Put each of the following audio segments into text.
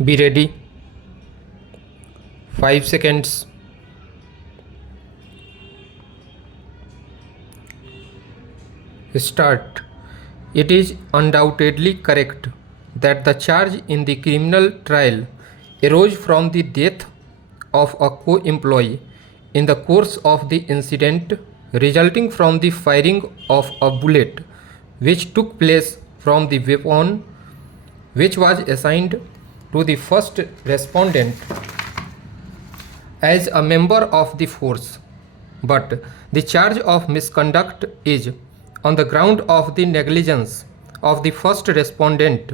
Be ready. 5 seconds. Start. It is undoubtedly correct that the charge in the criminal trial arose from the death of a co-employee in the course of the incident resulting from the firing of a bullet which took place from the weapon which was assigned to the first respondent as a member of the force, but the charge of misconduct is on the ground of the negligence of the first respondent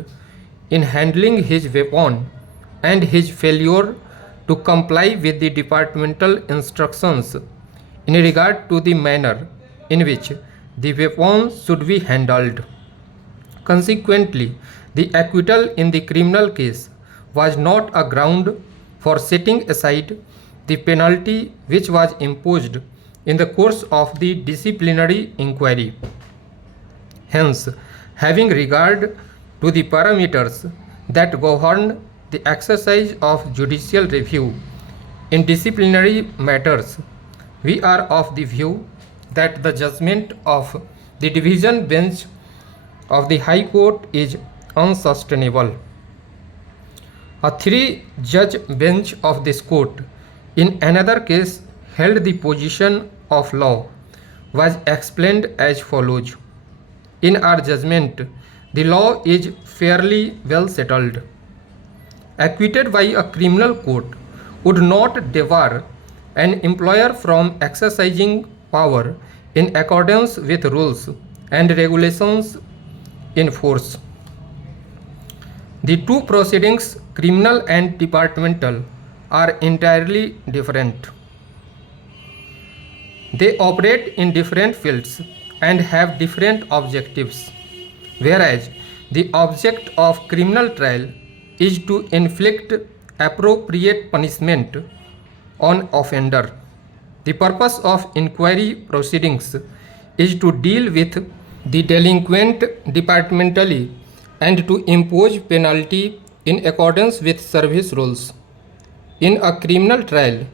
in handling his weapon and his failure to comply with the departmental instructions in regard to the manner in which the weapon should be handled. Consequently, the acquittal in the criminal case was not a ground for setting aside the penalty which was imposed in the course of the disciplinary inquiry. Hence, having regard to the parameters that govern the exercise of judicial review in disciplinary matters, we are of the view that the judgment of the division bench of the High Court is unsustainable. A 3-judge bench of this court in another case held the position of law was explained as follows. In our judgment, the law is fairly well settled. Acquitted by a criminal court would not debar an employer from exercising power in accordance with rules and regulations in force. The two proceedings, criminal and departmental, are entirely different. They operate in different fields and have different objectives, whereas the object of criminal trial is to inflict appropriate punishment on offender. The purpose of inquiry proceedings is to deal with the delinquent departmentally and to impose penalty in accordance with service rules. In a criminal trial,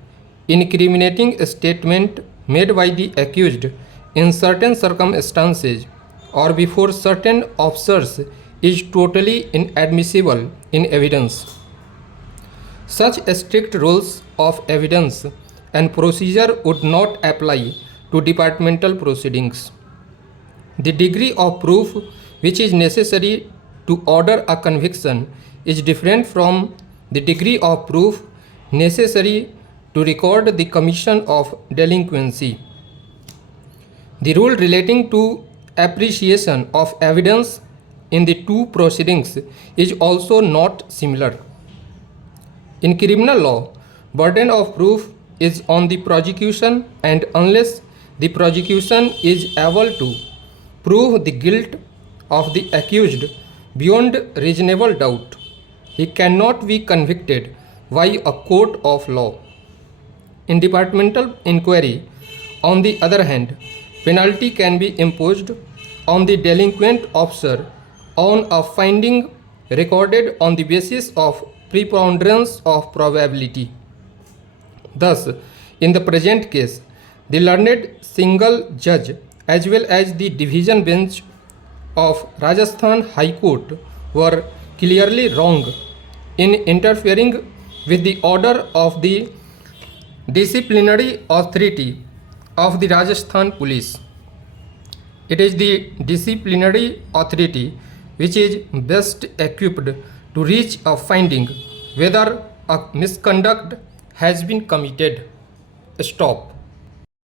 incriminating a statement made by the accused in certain circumstances or before certain officers is totally inadmissible in evidence. Such strict rules of evidence and procedure would not apply to departmental proceedings. The degree of proof which is necessary to order a conviction is different from the degree of proof necessary to record the commission of delinquency. The rule relating to appreciation of evidence in the two proceedings is also not similar. In criminal law, burden of proof is on the prosecution, and unless the prosecution is able to prove the guilt of the accused beyond reasonable doubt, he cannot be convicted by a court of law. In departmental inquiry, on the other hand, penalty can be imposed on the delinquent officer on a finding recorded on the basis of preponderance of probability. Thus, in the present case, the learned single judge as well as the division bench of Rajasthan High Court were clearly wrong in interfering with the order of the disciplinary authority of the Rajasthan Police. It is the disciplinary authority which is best equipped to reach a finding whether a misconduct has been committed. Stop.